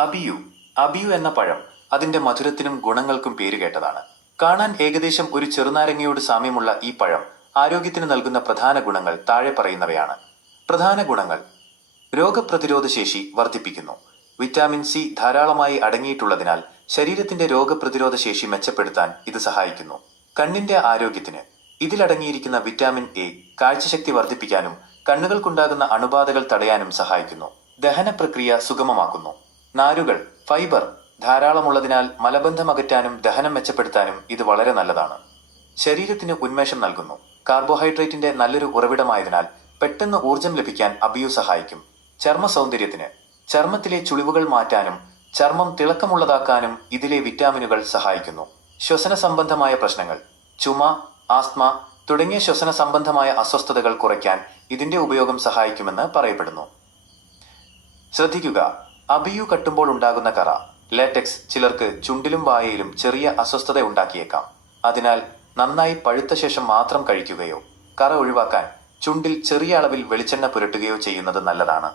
അബിയു അബിയു എന്ന പഴം അതിന്റെ മധുരത്തിനും ഗുണങ്ങൾക്കും പേരുകേട്ടതാണ്. കാണാൻ ഏകദേശം ഒരു ചെറുനാരങ്ങയോട് സാമ്യമുള്ള ഈ പഴം ആരോഗ്യത്തിന് നൽകുന്ന പ്രധാന ഗുണങ്ങൾ താഴെ പറയുന്നവയാണ്. പ്രധാന ഗുണങ്ങൾ: രോഗപ്രതിരോധ ശേഷി വർദ്ധിപ്പിക്കുന്നു. വിറ്റാമിൻ സി ധാരാളമായി അടങ്ങിയിട്ടുള്ളതിനാൽ ശരീരത്തിന്റെ രോഗപ്രതിരോധ ശേഷി മെച്ചപ്പെടുത്താൻ ഇത് സഹായിക്കുന്നു. കണ്ണിന്റെ ആരോഗ്യത്തിന് ഇതിലടങ്ങിയിരിക്കുന്ന വിറ്റാമിൻ എ കാഴ്ചശക്തി വർദ്ധിപ്പിക്കാനും കണ്ണുകൾക്കുണ്ടാകുന്ന അണുബാധകൾ തടയാനും സഹായിക്കുന്നു. ദഹന പ്രക്രിയ സുഗമമാക്കുന്നു. നാരുകൾ ഫൈബർ ധാരാളമുള്ളതിനാൽ മലബന്ധം അകറ്റാനും ദഹനം മെച്ചപ്പെടുത്താനും ഇത് വളരെ നല്ലതാണ്. ശരീരത്തിന് ഉന്മേഷം നൽകുന്നു. കാർബോഹൈഡ്രേറ്റിന്റെ നല്ലൊരു ഉറവിടമായതിനാൽ പെട്ടെന്ന് ഊർജം ലഭിക്കാൻ അബിയു സഹായിക്കും. ചർമ്മ സൗന്ദര്യത്തിന് ചർമ്മത്തിലെ ചുളിവുകൾ മാറ്റാനും ചർമ്മം തിളക്കമുള്ളതാക്കാനും ഇതിലെ വിറ്റാമിനുകൾ സഹായിക്കുന്നു. ശ്വസന സംബന്ധമായ പ്രശ്നങ്ങൾ, ചുമ, ആസ്മ തുടങ്ങിയ ശ്വസന സംബന്ധമായ അസ്വസ്ഥതകൾ കുറയ്ക്കാൻ ഇതിന്റെ ഉപയോഗം സഹായിക്കുമെന്ന് പറയപ്പെടുന്നു. ശ്രദ്ധിക്കുക, അബിയു കട്ടുമ്പോൾ ഉണ്ടാകുന്ന കറ, ലാറ്റക്സ് ചിലർക്ക് ചുണ്ടിലും വായയിലും ചെറിയ അസ്വസ്ഥത ഉണ്ടാക്കിയേക്കാം. അതിനാൽ നന്നായി പഴുത്ത ശേഷം മാത്രം കഴിക്കുകയോ കറ ഒഴിവാക്കാൻ ചുണ്ടിൽ ചെറിയ അളവിൽ വെളിച്ചെണ്ണ പുരട്ടുകയോ ചെയ്യുന്നത് നല്ലതാണ്.